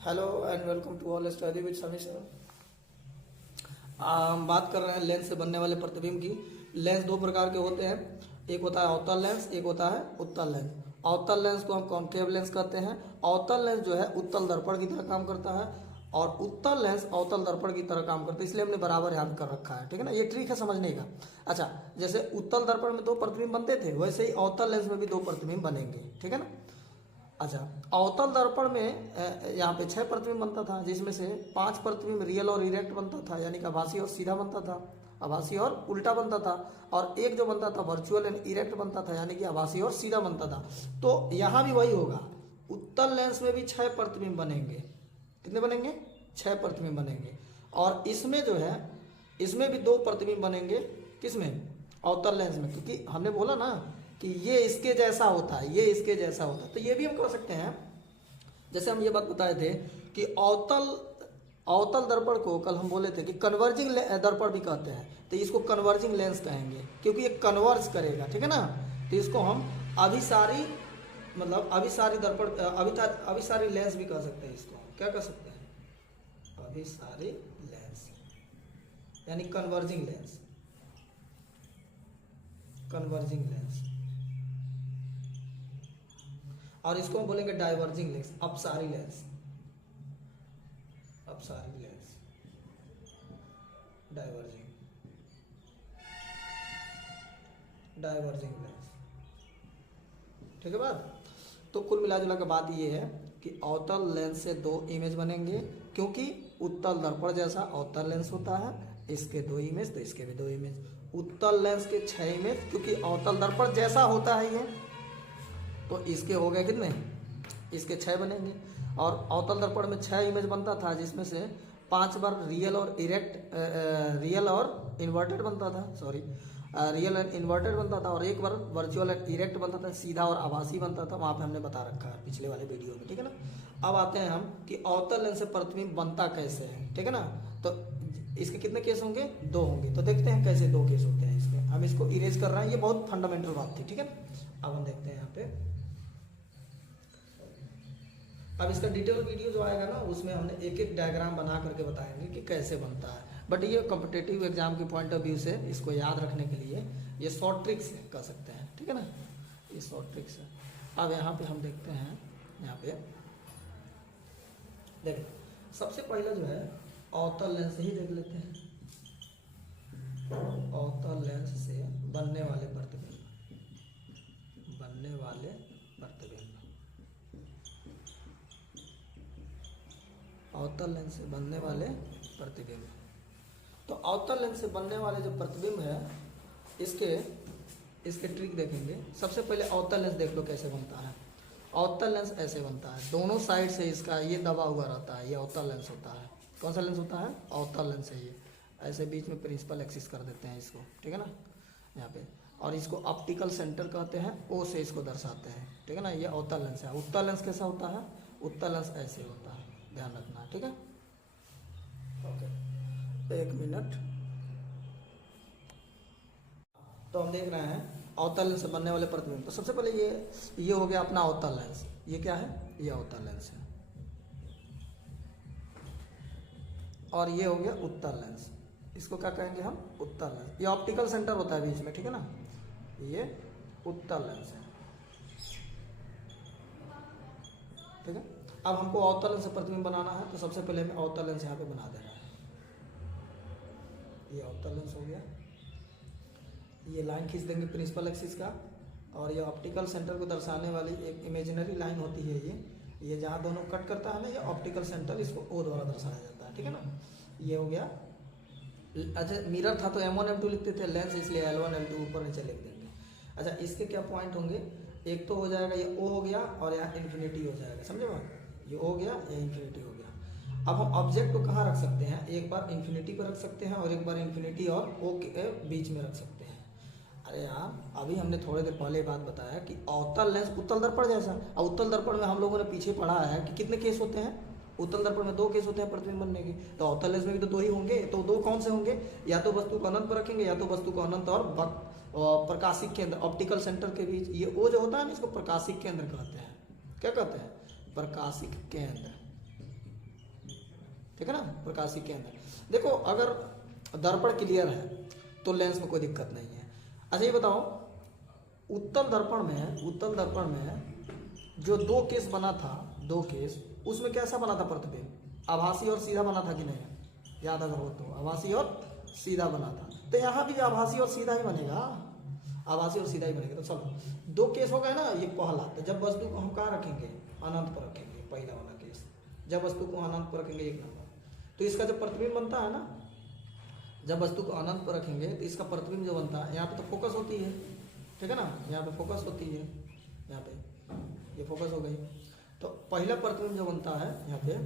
Hello and welcome to all study with Sameer sir. हम बात कर रहे हैं लेंस से बनने वाले प्रतिबिंब की। लेंस दो प्रकार के होते हैं, एक होता है अवतल लेंस, एक होता है उत्तल लेंस। अवतल लेंस को हम कॉन्केव लेंस कहते हैं। अवतल लेंस जो है उत्तल दर्पण की तरह काम करता है और उत्तल लेंस अवतल दर्पण की तरह काम करता है, इसलिए हमने बराबर याद कर रखा है। ठीक है ना, ये ट्रिक है समझने का। अच्छा, जैसे उत्तल दर्पण में दो प्रतिबिंब बनते थे, वैसे ही अवतल लेंस में भी दो प्रतिबिंब बनेंगे। ठीक है ना। अच्छा, अवतल दर्पण में यहाँ पे 6 प्रतिबिंब बनता था, जिसमें से 5 प्रतिबिंब रियल और इरेक्ट बनता था, यानी कि आभासी और सीधा बनता था, आभासी और उल्टा बनता था, और एक जो बनता था वर्चुअल एंड इरेक्ट बनता था, यानी कि आभासी और सीधा बनता था। तो यहाँ भी वही होगा, उत्तल लेंस में भी 6 प्रतिबिंब बनेंगे। कितने बनेंगे? 6 प्रतिबिंब बनेंगे। और इसमें जो है, इसमें भी 2 प्रतिबिंब बनेंगे। किसमें? अवतल लेंस में, क्योंकि हमने बोला ना कि ये इसके जैसा होता है, ये इसके जैसा होता है। तो ये भी हम कर सकते हैं। जैसे हम ये बात बताए थे कि अवतल दर्पण को कल हम बोले थे कि कन्वर्जिंग दर्पण भी कहते हैं, तो इसको कन्वर्जिंग लेंस कहेंगे क्योंकि ये कन्वर्ज करेगा। ठीक है ना। तो इसको हम अभिसारी, मतलब अभिसारी दर्पण, अभिसारी लेंस भी कह सकते हैं। इसको क्या कह सकते हैं? अभिसारी लेंस, यानी कन्वर्जिंग लेंस, कन्वर्जिंग लेंस। और इसको हम बोलेंगे डाइवर्जिंग लेंस, अपसारी लेंस, अपसारी लेंस, डाइवर्जिंग, डाइवर्जिंग लेंस। ठीक है बात। तो कुल मिला जुला के बात ये है कि अवतल लेंस से 2 इमेज बनेंगे, क्योंकि उत्तल दर्पण जैसा अवतल लेंस होता है, इसके 2 इमेज तो इसके भी 2 इमेज। उत्तल लेंस के 6 इमेज, क्योंकि अवतल दर्पण जैसा होता है ये, तो इसके हो गए कितने? इसके 6 बनेंगे। और अवतल दर्पण में 6 इमेज बनता था, जिसमें से 5 बार रियल और इरेक्ट, रियल और इन्वर्टेड बनता था, सॉरी, रियल एंड इन्वर्टेड बनता था, और एक बार वर्चुअल एंड इरेक्ट बनता था, सीधा और आभासी बनता था। वहाँ पे हमने बता रखा है पिछले वाले वीडियो में। ठीक है ना। अब आते हैं हम कि अवतल लेंस से प्रतिबिंब बनता कैसे है। ठीक है ना। तो इसके कितने केस होंगे? 2 होंगे। तो देखते हैं कैसे 2 केस होते हैं इसमें। हम इसको इरेज कर रहे हैं, ये बहुत फंडामेंटल बात थी। ठीक है। अब हम देखते हैं यहाँ पे। अब इसका डिटेल वीडियो जो आएगा ना, उसमें हमने एक एक डायग्राम बना करके बताएंगे कि कैसे बनता है। बट ये कॉम्पिटिटिव एग्जाम के पॉइंट ऑफ व्यू से इसको याद रखने के लिए ये शॉर्ट ट्रिक्स कह सकते हैं। ठीक है ना, ये शॉर्ट ट्रिक्स है। अब यहाँ पे हम देखते हैं, यहाँ पे देखिए, सबसे पहले जो है अवतल लेंस ही देख लेते हैं। अवतल लेंस से बनने वाले प्रतिबिंब, बनने वाले प्रतिबिंब, अवतल लेंस से बनने वाले प्रतिबिंब। तो अवतल लेंस से बनने वाले जो प्रतिबिंब है, इसके ट्रिक देखेंगे। सबसे पहले अवतल लेंस देख लो कैसे बनता है। अवतल लेंस ऐसे बनता है, दोनों साइड से इसका ये दबा हुआ रहता है, ये अवतल लेंस होता है। कौन सा लेंस होता है? अवतल लेंस है ये। ऐसे बीच में प्रिंसिपल एक्सिस कर देते हैं इसको। ठीक है ना, यहाँ पे। और इसको ऑप्टिकल सेंटर कहते हैं, ओ से इसको दर्शाते हैं। ठीक है ना, ये अवतल लेंस है। उत्तल लेंस कैसा होता है? उत्तल लेंस ऐसे होता है, ध्यान रखना। ठीक है, ओके, 1 मिनट। तो हम देख रहे हैं अवतल लेंस से बनने वाले प्रतिबिंब। तो सबसे पहले ये हो गया अपना अवतल लेंस। ये क्या है? ये अवतल लेंस है। और ये हो गया उत्तल लेंस। इसको क्या कहेंगे हम? उत्तल लेंस। ये ऑप्टिकल सेंटर होता है बीच में। ठीक है ना, ये उत्तल लेंस है। ठीक है। अब हमको अवतल लेंस से प्रतिबिंब बनाना है, तो सबसे पहले हमें अवतल लेंस यहाँ पे बना देना है। ये अवतल लेंस हो गया। ये लाइन खींच देंगे प्रिंसिपल एक्सिस का, और ये ऑप्टिकल सेंटर को दर्शाने वाली एक इमेजिनरी लाइन होती है। ये जहाँ दोनों कट करता है ना, ये ऑप्टिकल सेंटर, इसको ओ द्वारा दर्शाया जाता है। ठीक है ना, ये हो गया। अच्छा, मिरर था तो M1 M2 लिखते थे, लेंस इसलिए L1 L2 ऊपर नीचे लिख देंगे। अच्छा, इसके क्या पॉइंट होंगे? एक तो हो जाएगा ये O हो गया, और यहाँ इन्फिनिटी हो जाएगा। समझे बात? ये O हो गया, ये इन्फिनिटी हो गया। अब हम ऑब्जेक्ट को कहाँ रख सकते हैं? एक बार इन्फिनिटी पर रख सकते हैं, और एक बार इन्फिनिटी और O के बीच में रख सकते हैं। अरे यार, अभी हमने थोड़ी देर पहले बात बताया कि अवतल लेंस उत्तल दर्पण जैसा। और उत्तल दर्पण में हम लोगों ने पीछे पढ़ा है कि कितने केस होते हैं? उत्तल दर्पण में 2 केस होते हैं प्रतिबिंब बनने के। तो अवतल लेंस में भी तो 2 ही होंगे। तो 2 कौन से होंगे? या तो वस्तु को अनंत पर रखेंगे, या तो वस्तु को अनंत और प्रकाशिक केंद्र, ऑप्टिकल सेंटर के बीच। ये ओ जो होता है ना, इसको प्रकाशिक केंद्र कहते हैं। क्या कहते हैं? प्रकाशिक केंद्र। ठीक है ना, प्रकाशीय केंद्र। देखो अगर दर्पण क्लियर है तो लेंस में कोई दिक्कत नहीं है। अच्छा ये बताओ, उत्तल दर्पण में जो दो केस बना था, दो केस, उसमें कैसा बना था प्रतिबिंब? आभासी और सीधा बना था कि नहीं? याद अगर हो तो आभासी और सीधा बना था। तो यहाँ भी आभासी और सीधा ही बनेगा, आभासी और सीधा ही बनेगा। तो चलो दो केस हो गए ना, ये पहला। तो जब वस्तु को हम कहाँ रखेंगे? अनंत पर रखेंगे, पहला वाला केस। जब वस्तु को अनंत पर रखेंगे 1 नंबर, तो इसका जब प्रतिबिंब बनता है ना, जब वस्तु को अनंत पर रखेंगे तो इसका प्रतिबिंब जो बनता है, यहाँ पे तो फोकस होती है, ठीक है ना, यहाँ पे फोकस होती है, यहाँ पे ये फोकस हो गई। तो पहला प्रतिबिंब जो बनता है यहाँ पे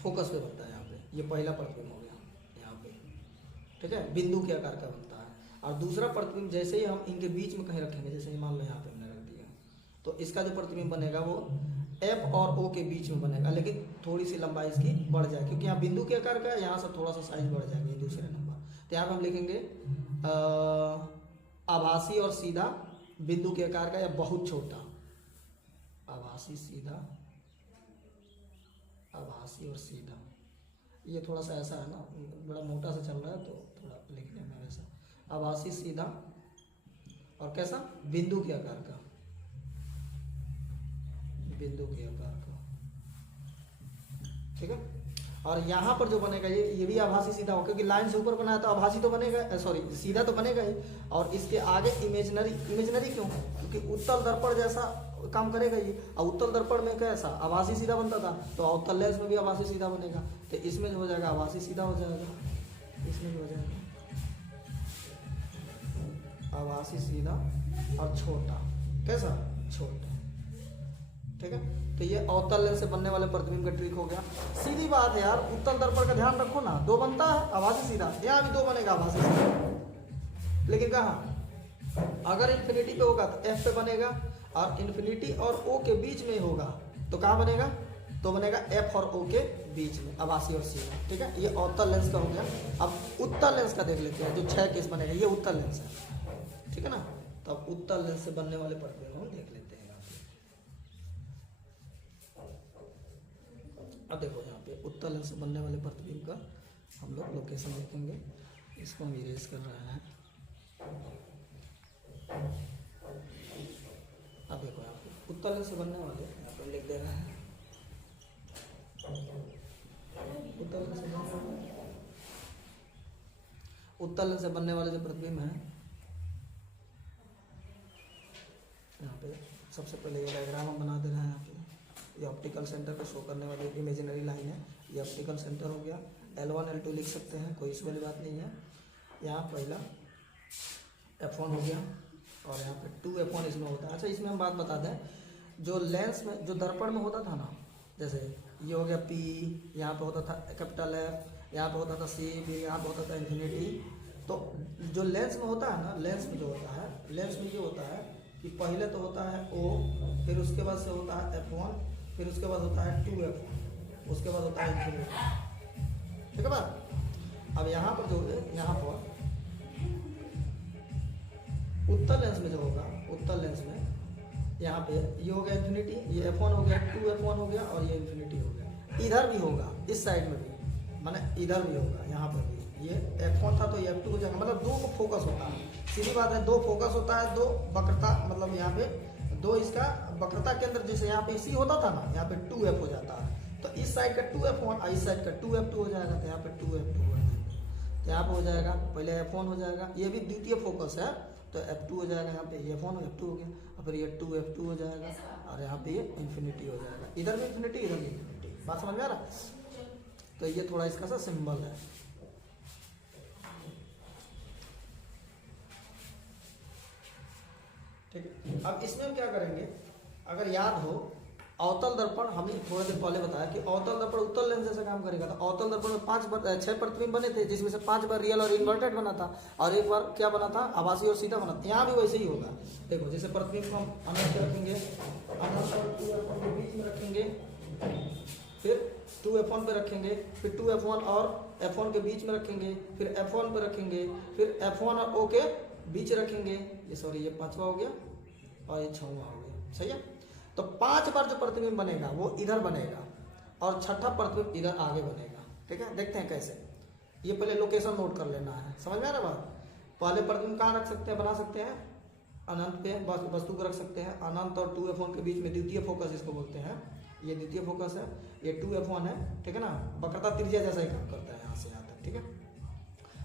फोकस पे बनता है, यहाँ पे ये पहला प्रतिबिंब हो गया यहाँ पे, ठीक है, बिंदु के आकार का बनता है। और दूसरा प्रतिबिंब जैसे ही हम इनके बीच में कहीं रखेंगे, जैसे ही मान लो यहाँ पे हमने रख दिया, तो इसका जो प्रतिबिंब बनेगा वो F और O के बीच में बनेगा, लेकिन थोड़ी सी लंबाई इसकी बढ़ जाए, क्योंकि यहाँ बिंदु के आकार का है, यहाँ से थोड़ा सा साइज बढ़ जाएगा, ये दूसरे नंबर। तो यहाँ पे हम लिखेंगे आभासी और सीधा बिंदु के आकार का या बहुत छोटा, आभासी सीधा, आभासी और सीधा। ये थोड़ा सा ऐसा है ना, बड़ा मोटा सा चल रहा है तो थोड़ा लिखने में वैसा, आभासी सीधा और कैसा? बिंदु के आकार का, बिंदु के आकार का, ठीक है। और यहाँ पर जो बनेगा ये भी आभासी सीधा हो, क्योंकि लाइन से ऊपर बनाया तो आभासी तो बनेगा, सॉरी सीधा तो बनेगा ही। और इसके आगे इमेजिनरी क्यों? क्योंकि उत्तल दर्पण जैसा काम करेगा ये। और उत्तल दर्पण में कैसा आभासी सीधा बनता था, तो अवतल लेंस में भी आभासी सीधा बनेगा। तो इसमें जो हो जाएगा आभासी सीधा हो जाएगा, इसमें भी हो जाएगा आभासी सीधा और छोटा, कैसा? छोटा, ठीक है। तो ये अवतल लेंस से बनने वाले प्रतिबिंब का ट्रिक हो गया। सीधी बात है यार, उत्तल दर्पण का ध्यान रखो ना, 2 बनता है आभासी सीधा, यहाँ भी 2 बनेगा आभासी सीधा, लेकिन कहाँ? अगर इन्फिनिटी पे होगा तो F पे बनेगा, और इन्फिनिटी और O के बीच में होगा तो कहाँ बनेगा? तो बनेगा F और O के बीच में, आभासी और सीधा, ठीक है। ये अवतल लेंस का हो गया। अब उत्तल लेंस का देख लेते हैं, जो 6 केस बनेगा, ये उत्तल लेंस है, ठीक है ना। तो अब उत्तल लेंस से बनने वाले प्रतिबिंब हम देख लेते हैं। अब देखो यहाँ पे उत्तल लेंस से बनने वाले प्रतिबिंब का हम लोग लोकेशन देखेंगे। इसको हम इरेज कर रहे हैं। अब देखो यहाँ पे उत्तल लेंस से बनने वाले, यहाँ पे लिख दे रहे हैं उत्तल लेंस से बनने वाले जो प्रतिबिंब है, यहाँ पे सबसे पहले ये डायग्राम हम बना दे रहे हैं। यहाँ पे ये ऑप्टिकल सेंटर को शो करने वाली इमेजिनरी लाइन है, ये ऑप्टिकल सेंटर हो गया। L1 L2 लिख सकते हैं, कोई इशू वाली बात नहीं है। यहाँ पहला F1 हो गया, और यहाँ पे 2F1 इसमें होता है। अच्छा इसमें हम बात बता दें, जो लेंस में, जो दर्पण में होता था ना, जैसे ये हो गया P, यहाँ पे होता था कैपिटल F, यहाँ पे होता था C, यहाँ पे होता था इन्फिनिटी। तो जो लेंस में होता है ना, लेंस में जो होता है, लेंस में ये होता है कि पहले तो होता है O, फिर उसके बाद से होता है F1, फिर उसके बाद होता है 2F1, उसके बाद होता है इन्फिनिटी, ठीक है बात। अब यहाँ पर जो है, यहाँ पर उत्तल लेंस में जो होगा, उत्तल लेंस में यहाँ पे ये हो गया इन्फिनिटी, ये F1 हो गया, 2F1 हो गया, और ये इन्फिनिटी हो गया। इधर भी होगा, इस साइड में भी, माने इधर भी होगा, यहाँ पर भी ये F1 था तो ये F2 हो जाएगा। मतलब 2 को फोकस होता है, सीधी बात है, 2 फोकस होता है, 2 वक्रता, मतलब यहाँ पे 2 इसका वक्रता केंद्र, जैसे यहाँ पे C होता था ना, यहाँ पे 2F हो जाता है। तो इस साइड का 2F1 और इस साइड का 2F2 हो जाएगा, तो यहाँ पे 2F2 हो जाएगा। तो यहाँ पे हो जाएगा, पहले F1 हो जाएगा, ये भी द्वितीय फोकस है, तो F2 हो जाएगा, यहाँ पे ये F1 F2 हो गया, और फिर ये 2F2 हो जाएगा, और यहाँ पे ये इन्फिनिटी हो जाएगा। इधर भी इन्फिनिटी, इधर भी इन्फिनिटी, बात समझ में आ रहा? तो ये थोड़ा इसका सा सिंबल है, ठीक है। अब इसमें हम क्या करेंगे, अगर याद हो, अवतल दर्पण हमने थोड़ा देर पहले बताया कि अवतल दर्पण उत्तल लेंस जैसे काम करेगा। तो अवतल दर्पण में 6 प्रतिबिंब बने थे, जिसमें से 5 बार रियल और इन्वर्टेड बना था, और 1 बार क्या बना था? आभासी और सीधा बना था। यहाँ भी वैसे ही होगा। देखो जैसे प्रतिबिंब को हम अनंत रखेंगे, अनंत और 2F1 के बीच में रखेंगे, फिर 2F1 पे रखेंगे, फिर 2F1 और F1 के बीच में रखेंगे, फिर F1 पे रखेंगे, फिर F1 और O के बीच रखेंगे। ये सॉरी, ये 5वां हो गया और ये 6वां हो गया, सही है। तो 5 बार जो प्रतिबिंब बनेगा वो इधर बनेगा, और छठा प्रतिबिंब इधर आगे बनेगा। ठीक है, देखते हैं कैसे। ये पहले लोकेशन नोट कर लेना है, समझ में आ रहा बात। पहले प्रतिबिंब कहाँ रख सकते हैं, बना सकते हैं अनंत पे वस्तु को रख सकते हैं। अनंत और 2f1 के बीच में द्वितीय फोकस इसको बोलते हैं। ये द्वितीय फोकस है, ये 2f1 है। ठीक है ना, वक्रता त्रिज्या जैसा ही काम करता है यहाँ से यहाँ तक। ठीक है,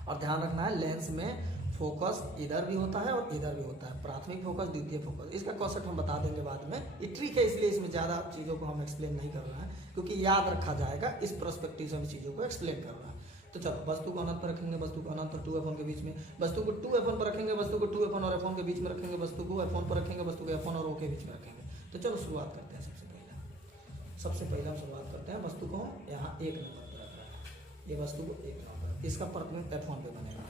और ध्यान रखना है लेंस में फोकस इधर भी होता है और इधर भी होता है, प्राथमिक फोकस द्वितीय फोकस। इसका कॉन्सेप्ट हम बता देंगे बाद में, ये ट्रिक है इसलिए इसमें ज़्यादा चीज़ों को हम एक्सप्लेन नहीं कर रहे हैं, क्योंकि याद रखा जाएगा इस पर्सपेक्टिव से हम चीज़ों को एक्सप्लेन कर रहे हैं। तो चलो, वस्तु को अनंत पर रखेंगे, वस्तु को अनंत और 2f1 के बीच में, वस्तु को 2f1 पर रखेंगे, वस्तु को 2f1 और f1 के बीच में रखेंगे, वस्तु को f1 पर रखेंगे, वस्तु को f1 और o के बीच में रखेंगे। तो चलो शुरुआत करते हैं। सबसे पहले हम शुरुआत करते हैं, वस्तु को यहाँ 1 नंबर पर रख रहा है, ये वस्तु को 1 नंबर, इसका प्रतिबिंब f1 पे बनेगा,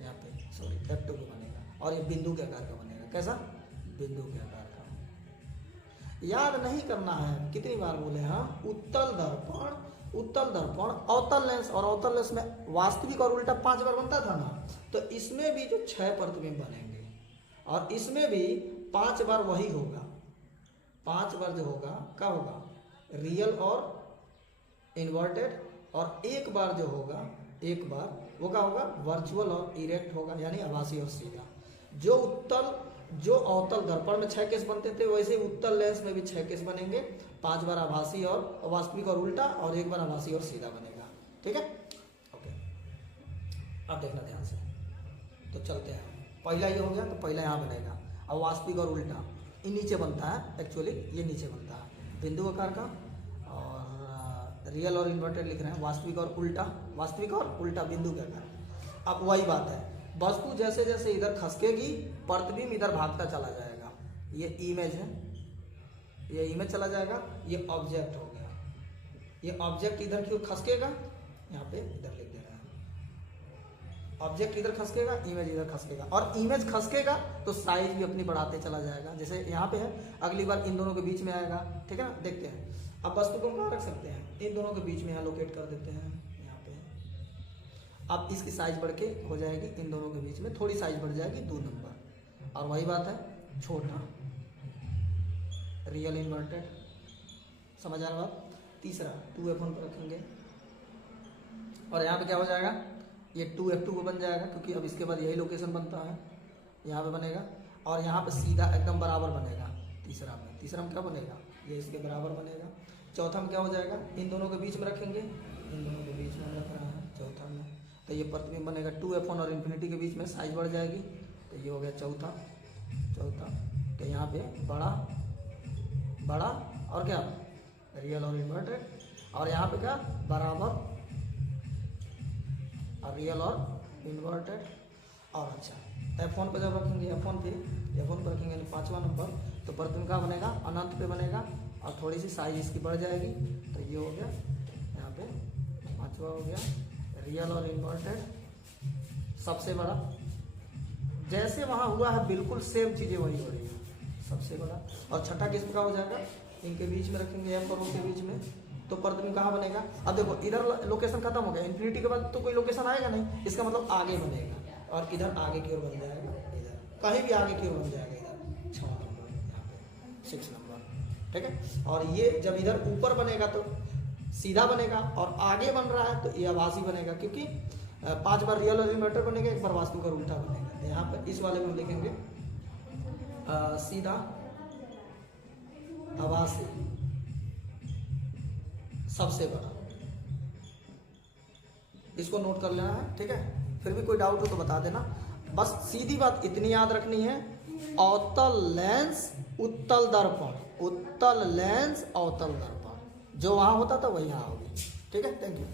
यहाँ पे सॉरी f2 पे बनेगा, और ये बिंदु के आकार का बनेगा। कैसा? बिंदु के आकार का। याद नहीं करना है, कितनी बार बोले हम, उत्तल दर्पण, उत्तल दर्पण, अवतल लेंस, और अवतल लेंस में वास्तविक और उल्टा 5 बार बनता था ना, तो इसमें भी जो 6 प्रतिबिंब बनेंगे, और इसमें भी 5 बार वही होगा। 5 बार जो होगा क्या होगा, रियल और इन्वर्टेड, और एक बार जो होगा, एक बार वो क्या होगा, वर्चुअल और इरेक्ट होगा, यानी आभासी और सीधा। जो अवतल दर्पण में 6 केस बनते थे, वैसे उत्तल लेंस में भी 6 केस बनेंगे। 5 बार आभासी और वास्तविक और उल्टा, और एक बार आभासी और सीधा बनेगा। ठीक है, ओके, अब देखना ध्यान से। तो चलते हैं, पहला ये हो गया, तो पहला यहाँ बनेगा, और वास्तविक और उल्टा ये नीचे बनता है, एक्चुअली ये नीचे बनता है बिंदु आकार का, और रियल और इन्वर्टेड लिख रहे हैं, वास्तविक और उल्टा, वास्तविक और उल्टा बिंदु के आकार। अब वही बात है, वस्तु जैसे जैसे इधर खसकेगी, प्रतिबिंब इधर भागता चला जाएगा। ये इमेज है, ये इमेज चला जाएगा, ये ऑब्जेक्ट हो गया। ये ऑब्जेक्ट इधर की ओर खसकेगा, यहाँ पे इधर लिख दे रहे हैं, ऑब्जेक्ट इधर खसकेगा, इमेज इधर खसकेगा, और इमेज खसकेगा तो साइज भी अपनी बढ़ाते चला जाएगा। जैसे यहाँ पे है, अगली बार इन दोनों के बीच में आएगा। ठीक है ना, देखते हैं। अब वस्तु को कहाँ रख सकते हैं, इन दोनों के बीच में यहाँ लोकेट कर देते हैं, यहाँ पे। अब इसकी साइज बढ़ के हो जाएगी, इन दोनों के बीच में थोड़ी साइज बढ़ जाएगी, 2 नंबर। और वही बात है, छोटा रियल इन्वर्टेड, समझ आ रहा बात। तीसरा 2f1 पर रखेंगे, और यहाँ पे क्या हो जाएगा, ये 2f2 को बन जाएगा, क्योंकि अब इसके बाद यही लोकेशन बनता है, यहाँ पे बनेगा, और यहाँ पे सीधा एकदम बराबर बनेगा। तीसरा में क्या बनेगा, ये इसके बराबर बनेगा। चौथा में क्या हो जाएगा, इन दोनों के बीच में रखेंगे, इन दोनों के बीच में रख रहा है चौथा में, तो ये प्रतिबिंब बनेगा 2f1 और इन्फिनिटी के बीच में, साइज बढ़ जाएगी, तो ये हो गया चौथा। तो यहाँ पे बड़ा और क्या, रियल और इन्वर्टेड, और यहाँ पे क्या, बराबर और रियल और इन्वर्टेड। और अच्छा, f1 पे जब रखेंगे, f1 पे रखेंगे 5वां नंबर, तो प्रतिबिंब क्या बनेगा, अनंत पे बनेगा, और थोड़ी सी साइज इसकी बढ़ जाएगी, तो ये हो गया, यहाँ पे 5वां हो गया, रियल और इन्वर्टेड सबसे बड़ा। जैसे वहाँ हुआ है बिल्कुल सेम चीज़ें वही हो रही है, सबसे बड़ा। और छठा किस्म का हो जाएगा, इनके बीच में रखेंगे, एफ और ओ के बीच में, तो प्रतिबिंब कहाँ बनेगा। अब देखो, इधर लोकेशन खत्म हो गया, इन्फिनिटी के बाद तो कोई लोकेशन आएगा नहीं, इसका मतलब आगे बनेगा, और इधर आगे की ओर बन जाएगा, इधर कहीं भी आगे की ओर बन जाएगा, इधर 6 नंबर, यहाँ पे 6 नंबर। ठीक है, और ये जब इधर ऊपर बनेगा तो सीधा बनेगा, और आगे बन रहा है तो ये आभासी बनेगा, क्योंकि 5 बार रियल और इन्वर्टर बनेगा, 1 बार वास्तविक और उल्टा बनेगा। तो यहाँ पर इस वाले में लिखेंगे सीधा आभासी सबसे बड़ा, इसको नोट कर लेना है। ठीक है, फिर भी कोई डाउट हो तो बता देना। बस सीधी बात इतनी याद रखनी है, अवतल लेंस उत्तल दर्पण, उत्तल लेंस अवतल दर्पण, जो वहां होता था वही यहाँ होगी। ठीक है, थैंक यू।